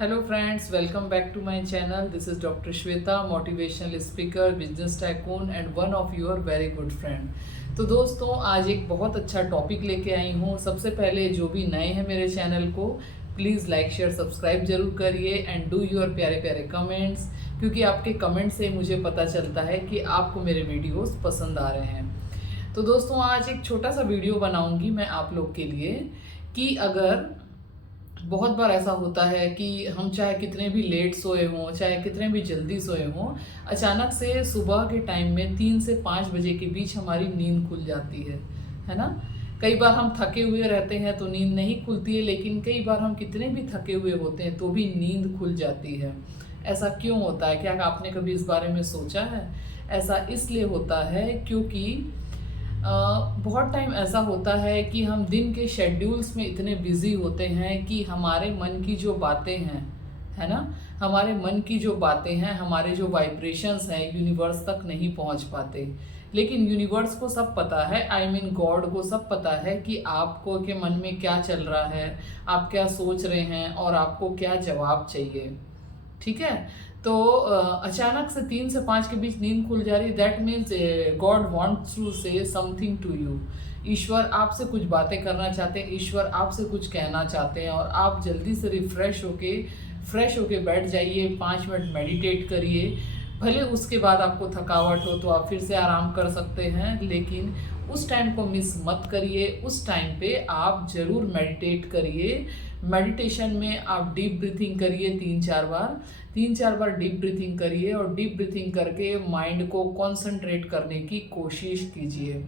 Hello friends, welcome back to my channel. This is Dr. Shweta, motivational speaker, business tycoon and one of your very good friend. तो दोस्तों आज एक बहुत अच्छा topic लेके आई हूँ। सबसे पहले जो भी नए हैं मेरे चैनल को प्लीज़ लाइक शेयर सब्सक्राइब जरूर करिए एंड डू योर प्यारे प्यारे कमेंट्स, क्योंकि आपके कमेंट से मुझे पता चलता है कि आपको मेरे वीडियोस पसंद आ रहे हैं। तो दोस्तों आज एक छोटा सा वीडियो बनाऊंगी मैं आप लोग के लिए कि अगर बहुत बार ऐसा होता है कि हम चाहे कितने भी लेट सोए हों, चाहे कितने भी जल्दी सोए हों, अचानक से सुबह के टाइम में 3 से 5 बजे के बीच हमारी नींद खुल जाती है ना। कई बार हम थके हुए रहते हैं तो नींद नहीं खुलती है, लेकिन कई बार हम कितने भी थके हुए होते हैं तो भी नींद खुल जाती है। ऐसा क्यों होता है? क्या आपने कभी इस बारे में सोचा है? ऐसा इसलिए होता है क्योंकि बहुत टाइम ऐसा होता है कि हम दिन के शेड्यूल्स में इतने बिजी होते हैं कि हमारे मन की जो बातें हैं, है ना, हमारे मन की जो बातें हैं, हमारे जो वाइब्रेशंस हैं यूनिवर्स तक नहीं पहुंच पाते। लेकिन यूनिवर्स को सब पता है, आई मीन गॉड को सब पता है कि आपको के मन में क्या चल रहा है, आप क्या सोच रहे हैं और आपको क्या जवाब चाहिए। ठीक है, तो अचानक से 3 से 5 के बीच नींद खुल जा रही, that means God wants to say something to you. ईश्वर आपसे कुछ बातें करना चाहते हैं, ईश्वर आपसे कुछ कहना चाहते हैं और आप जल्दी से फ्रेश होके बैठ जाइए, 5 मिनट मेडिटेट करिए। भले उसके बाद आपको थकावट हो तो आप फिर से आराम कर सकते हैं, लेकिन उस टाइम को मिस मत करिए। उस टाइम पे आप ज़रूर मेडिटेट करिए। मेडिटेशन में आप डीप ब्रीथिंग करिए 3-4 बार डीप ब्रीथिंग करिए और डीप ब्रीथिंग करके माइंड को कंसंट्रेट करने की कोशिश कीजिए।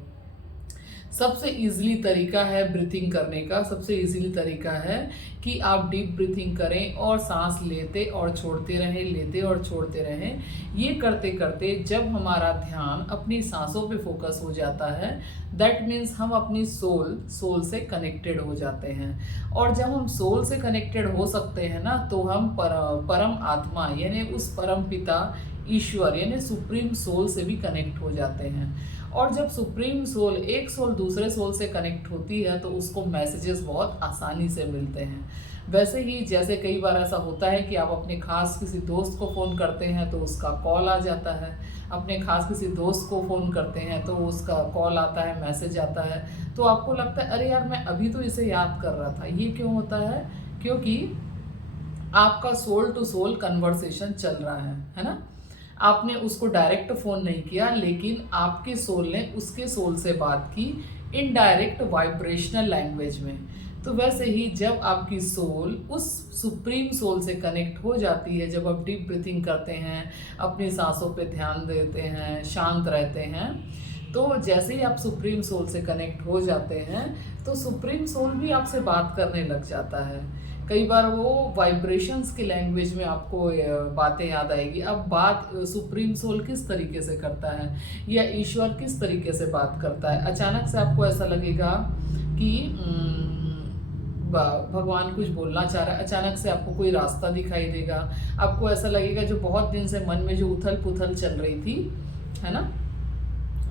सबसे इजीली तरीका है ब्रीथिंग करने का, सबसे इजीली तरीका है कि आप डीप ब्रीथिंग करें और सांस लेते और छोड़ते रहें, लेते और छोड़ते रहें। ये करते करते जब हमारा ध्यान अपनी सांसों पे फोकस हो जाता है, दैट मीन्स हम अपनी सोल से कनेक्टेड हो जाते हैं। और जब हम सोल से कनेक्टेड हो सकते हैं ना, तो हम परम आत्मा यानी उस परम पिता ईश्वर यानी सुप्रीम सोल से भी कनेक्ट हो जाते हैं। और जब सुप्रीम सोल एक सोल दूसरे सोल से कनेक्ट होती है तो उसको मैसेजेस बहुत आसानी से मिलते हैं। वैसे ही जैसे कई बार ऐसा होता है कि आप अपने खास किसी दोस्त को फ़ोन करते हैं तो उसका कॉल आ जाता है, अपने खास किसी दोस्त को फ़ोन करते हैं तो उसका कॉल आता है, मैसेज आता है, तो आपको लगता है अरे यार मैं अभी तो इसे याद कर रहा था। ये क्यों होता है? क्योंकि आपका सोल टू सोल कन्वर्सेशन चल रहा है ना। आपने उसको डायरेक्ट फ़ोन नहीं किया, लेकिन आपके सोल ने उसके सोल से बात की इनडायरेक्ट वाइब्रेशनल लैंग्वेज में। तो वैसे ही जब आपकी सोल उस सुप्रीम सोल से कनेक्ट हो जाती है, जब आप डीप ब्रीथिंग करते हैं, अपनी सांसों पे ध्यान देते हैं, शांत रहते हैं, तो जैसे ही आप सुप्रीम सोल से कनेक्ट हो जाते हैं तो सुप्रीम सोल भी आपसे बात करने लग जाता है। कई बार वो वाइब्रेशंस की लैंग्वेज में आपको बातें याद आएगी। अब बात सुप्रीम सोल किस तरीके से करता है या ईश्वर किस तरीके से बात करता है, अचानक से आपको ऐसा लगेगा कि भगवान कुछ बोलना चाह रहा है। अचानक से आपको कोई रास्ता दिखाई देगा, आपको ऐसा लगेगा जो बहुत दिन से मन में जो उथल पुथल चल रही थी, है ना,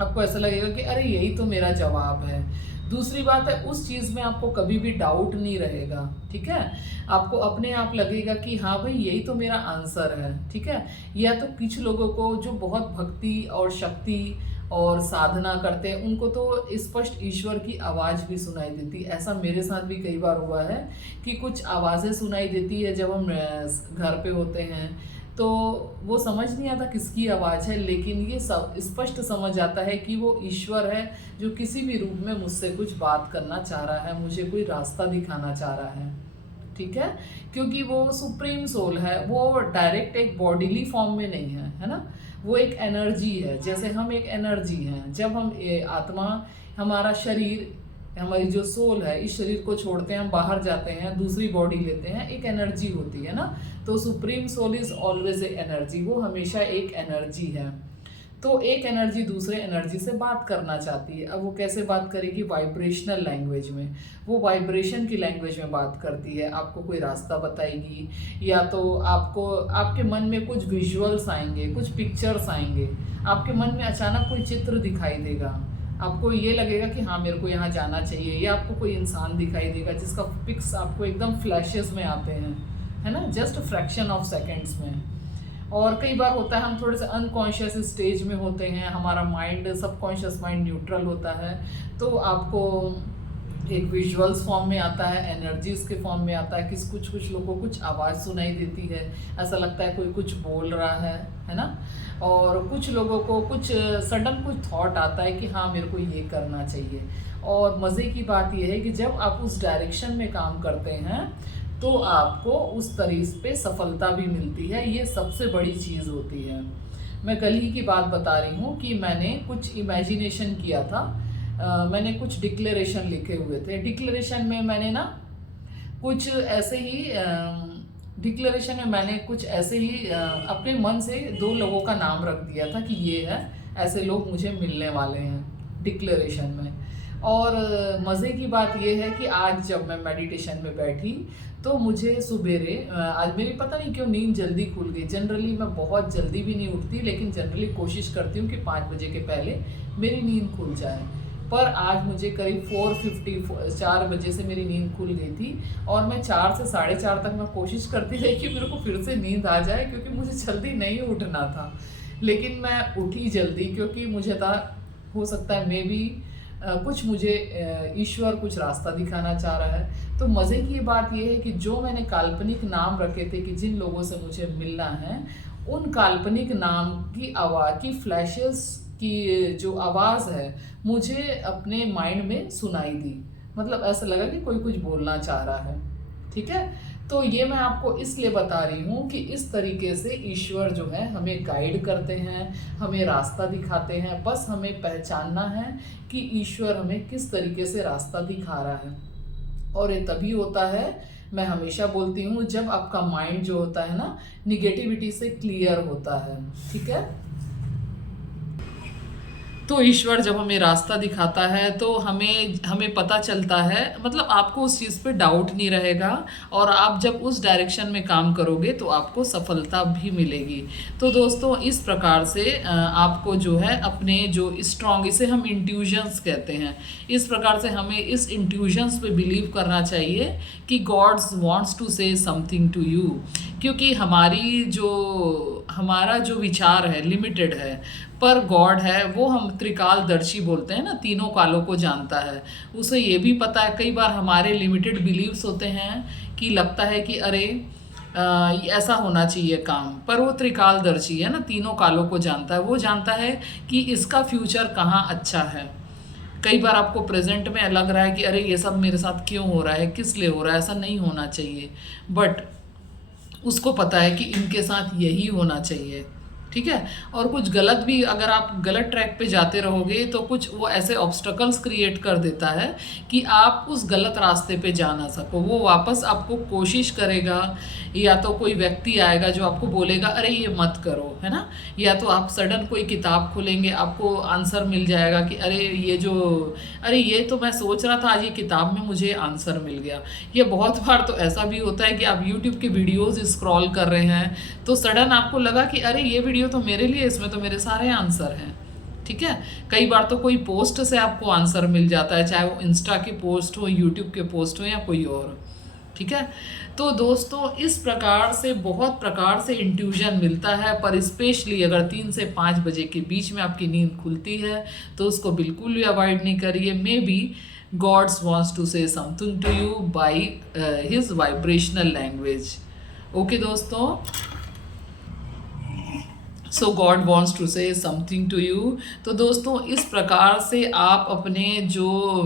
आपको ऐसा लगेगा कि अरे यही तो मेरा जवाब है। दूसरी बात है, उस चीज़ में आपको कभी भी डाउट नहीं रहेगा। ठीक है, आपको अपने आप लगेगा कि हाँ भाई यही तो मेरा आंसर है। ठीक है, या तो कुछ लोगों को जो बहुत भक्ति और शक्ति और साधना करते हैं उनको तो स्पष्ट ईश्वर की आवाज़ भी सुनाई देती है। ऐसा मेरे साथ भी कई बार हुआ है कि कुछ आवाज़ें सुनाई देती है जब हम घर पे होते हैं, तो वो समझ नहीं आता किसकी आवाज़ है, लेकिन ये सब स्पष्ट समझ आता है कि वो ईश्वर है जो किसी भी रूप में मुझसे कुछ बात करना चाह रहा है, मुझे कोई रास्ता दिखाना चाह रहा है। ठीक है, क्योंकि वो सुप्रीम सोल है, वो डायरेक्ट एक बॉडीली फॉर्म में नहीं है ना, वो एक एनर्जी है। जैसे हम एक एनर्जी हैं, जब हम आत्मा, हमारा शरीर, हमारी जो सोल है, इस शरीर को छोड़ते हैं, हम बाहर जाते हैं, दूसरी बॉडी लेते हैं, एक एनर्जी होती है ना। तो supreme soul is always a energy, वो हमेशा एक एनर्जी है। तो एक एनर्जी दूसरे एनर्जी से बात करना चाहती है। अब वो कैसे बात करेगी? वाइब्रेशनल लैंग्वेज में, वो वाइब्रेशन की लैंग्वेज में बात करती है। आपको कोई रास्ता बताएगी, या तो आपको आपके मन में कुछ विजुअल्स आएंगे, कुछ पिक्चर्स आएंगे, आपके मन में अचानक कोई चित्र दिखाई देगा, आपको ये लगेगा कि हाँ मेरे को यहाँ जाना चाहिए, या आपको कोई इंसान दिखाई देगा जिसका पिक्स आपको एकदम फ्लैशेस में आते हैं, है ना, जस्ट फ्रैक्शन ऑफ सेकेंड्स में। और कई बार होता है हम थोड़े से अनकॉन्शियस स्टेज में होते हैं, हमारा माइंड, सबकॉन्शियस माइंड न्यूट्रल होता है, तो आपको एक विजुअल्स फॉर्म में आता है, एनर्जीज के फॉर्म में आता है कि कुछ लोगों को कुछ आवाज़ सुनाई देती है, ऐसा लगता है कोई कुछ बोल रहा है ना। और कुछ लोगों को कुछ सडन कुछ थॉट आता है कि हाँ मेरे को ये करना चाहिए। और मज़े की बात यह है कि जब आप उस डायरेक्शन में काम करते हैं तो आपको उस तरीके पे सफलता भी मिलती है, ये सबसे बड़ी चीज़ होती है। मैं कल ही की बात बता रही हूँ कि मैंने कुछ इमेजिनेशन किया था, मैंने कुछ डिक्लेरेशन लिखे हुए थे। डिक्लेरेशन में मैंने ना कुछ ऐसे ही डिक्लेरेशन में मैंने कुछ ऐसे ही अपने मन से 2 लोगों का नाम रख दिया था कि ये है, ऐसे लोग मुझे मिलने वाले हैं डिक्लेरेशन में। और मज़े की बात ये है कि आज जब मैं मेडिटेशन में बैठी तो मुझे सुबेरे आज मेरी पता नहीं क्यों नींद जल्दी खुल गई। जनरली मैं बहुत जल्दी भी नहीं उठती, लेकिन जनरली कोशिश करती हूँ कि 5 बजे के पहले मेरी नींद खुल जाए। पर आज मुझे करीब 4 बजे से मेरी नींद खुल गई थी और मैं 4 से 4:30 तक मैं कोशिश करती रही कि मेरे को फिर से नींद आ जाए, क्योंकि मुझे जल्दी नहीं उठना था। लेकिन मैं उठी जल्दी क्योंकि मुझे था, हो सकता है मे बी कुछ मुझे ईश्वर कुछ रास्ता दिखाना चाह रहा है। तो मज़े की बात यह है कि जो मैंने काल्पनिक नाम रखे थे कि जिन लोगों से मुझे मिलना है, उन काल्पनिक नाम की आवाज़ की फ्लैशेस की जो आवाज़ है मुझे अपने माइंड में सुनाई दी। मतलब ऐसा लगा कि कोई कुछ बोलना चाह रहा है। ठीक है, तो ये मैं आपको इसलिए बता रही हूँ कि इस तरीके से ईश्वर जो है हमें गाइड करते हैं, हमें रास्ता दिखाते हैं। बस हमें पहचानना है कि ईश्वर हमें किस तरीके से रास्ता दिखा रहा है। और ये तभी होता है, मैं हमेशा बोलती हूँ, जब आपका माइंड जो होता है ना निगेटिविटी से क्लियर होता है। ठीक है, तो ईश्वर जब हमें रास्ता दिखाता है तो हमें पता चलता है, मतलब आपको उस चीज़ पे डाउट नहीं रहेगा और आप जब उस डायरेक्शन में काम करोगे तो आपको सफलता भी मिलेगी। तो दोस्तों इस प्रकार से आपको जो है अपने जो स्ट्रॉन्ग, इसे हम इंट्यूजन्स कहते हैं, इस प्रकार से हमें इस इंट्यूजन्स पे बिलीव करना चाहिए कि gods wants to say something to you. क्योंकि हमारा जो विचार है लिमिटेड है, पर गॉड है वो हम त्रिकालदर्शी बोलते हैं ना, तीनों कालों को जानता है। उसे ये भी पता है, कई बार हमारे लिमिटेड बिलीव्स होते हैं कि लगता है कि अरे ऐसा होना चाहिए काम, पर वो त्रिकालदर्शी है ना, तीनों कालों को जानता है। वो जानता है कि इसका फ्यूचर कहाँ अच्छा है। कई बार आपको प्रेजेंट में लग रहा है कि अरे ये सब मेरे साथ क्यों हो रहा है, किस लिए हो रहा है, ऐसा नहीं होना चाहिए, बट उसको पता है कि इनके साथ यही होना चाहिए। ठीक है, और कुछ गलत भी, अगर आप गलत ट्रैक पे जाते रहोगे तो कुछ वो ऐसे ऑब्स्टकल्स क्रिएट कर देता है कि आप उस गलत रास्ते पे जा ना सको। वो वापस आपको कोशिश करेगा, या तो कोई व्यक्ति आएगा जो आपको बोलेगा अरे ये मत करो, है ना, या तो आप सडन कोई किताब खोलेंगे, आपको आंसर मिल जाएगा कि अरे ये तो मैं सोच रहा था, आज ये किताब में मुझे आंसर मिल गया। ये बहुत बार तो ऐसा भी होता है कि आप यूट्यूब के वीडियोज़ स्क्रॉल कर रहे हैं तो सडन आपको लगा कि अरे ये वीडियो तो मेरे लिए, इसमें तो मेरे सारे आंसर हैं। ठीक है, कई बार तो कोई पोस्ट से आपको आंसर मिल जाता है, चाहे वो इंस्टा की पोस्ट हो, यूट्यूब के पोस्ट हो या कोई और। ठीक है, तो दोस्तों इस प्रकार से बहुत प्रकार से इंट्यूजन मिलता है, पर स्पेशली अगर 3 से 5 बजे के बीच में आपकी नींद खुलती है तो उसको बिल्कुल भी अवॉइड नहीं करिए। Maybe God's wants to say something to you by his vibrational language. Okay दोस्तों, so God wants to say something to you. तो दोस्तों इस प्रकार से आप अपने जो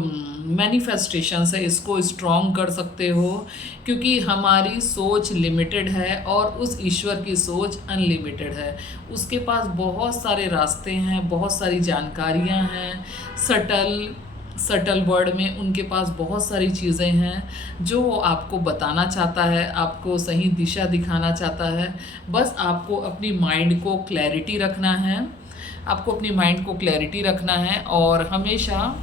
मैनिफेस्टेशन है इसको स्ट्रॉन्ग कर सकते हो, क्योंकि हमारी सोच लिमिटेड है और उस ईश्वर की सोच अनलिमिटेड है। उसके पास बहुत सारे रास्ते हैं, बहुत सारी जानकारियाँ हैं, सटल वर्ड में उनके पास बहुत सारी चीज़ें हैं जो वो आपको बताना चाहता है, आपको सही दिशा दिखाना चाहता है। बस आपको अपनी माइंड को क्लैरिटी रखना है, और हमेशा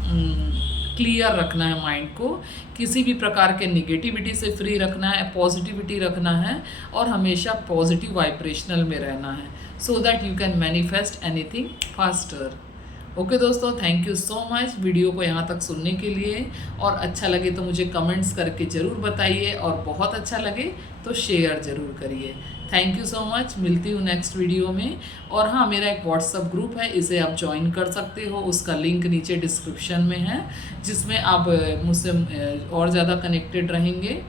क्लियर रखना है माइंड को, किसी भी प्रकार के निगेटिविटी से फ्री रखना है, पॉजिटिविटी रखना है और हमेशा पॉजिटिव वाइब्रेशनल में रहना है, so that you can manifest anything faster. Okay दोस्तों, thank you so much video को यहाँ तक सुनने के लिए, और अच्छा लगे तो मुझे कमेंट्स करके ज़रूर बताइए, और बहुत अच्छा लगे तो शेयर ज़रूर करिए। थैंक यू सो मच, मिलती हूँ नेक्स्ट वीडियो में। और हाँ, मेरा एक व्हाट्सअप ग्रुप है, इसे आप ज्वाइन कर सकते हो, उसका लिंक नीचे डिस्क्रिप्शन में है, जिसमें आप मुझसे और ज़्यादा कनेक्टेड रहेंगे।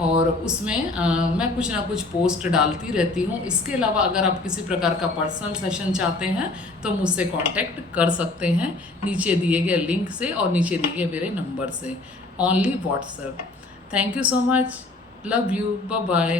और उसमें मैं कुछ ना कुछ पोस्ट डालती रहती हूँ। इसके अलावा अगर आप किसी प्रकार का पर्सनल सेशन चाहते हैं तो मुझसे कांटेक्ट कर सकते हैं नीचे दिए गए लिंक से और नीचे दिए गए मेरे नंबर से, only WhatsApp. Thank you so much, love you, bye bye.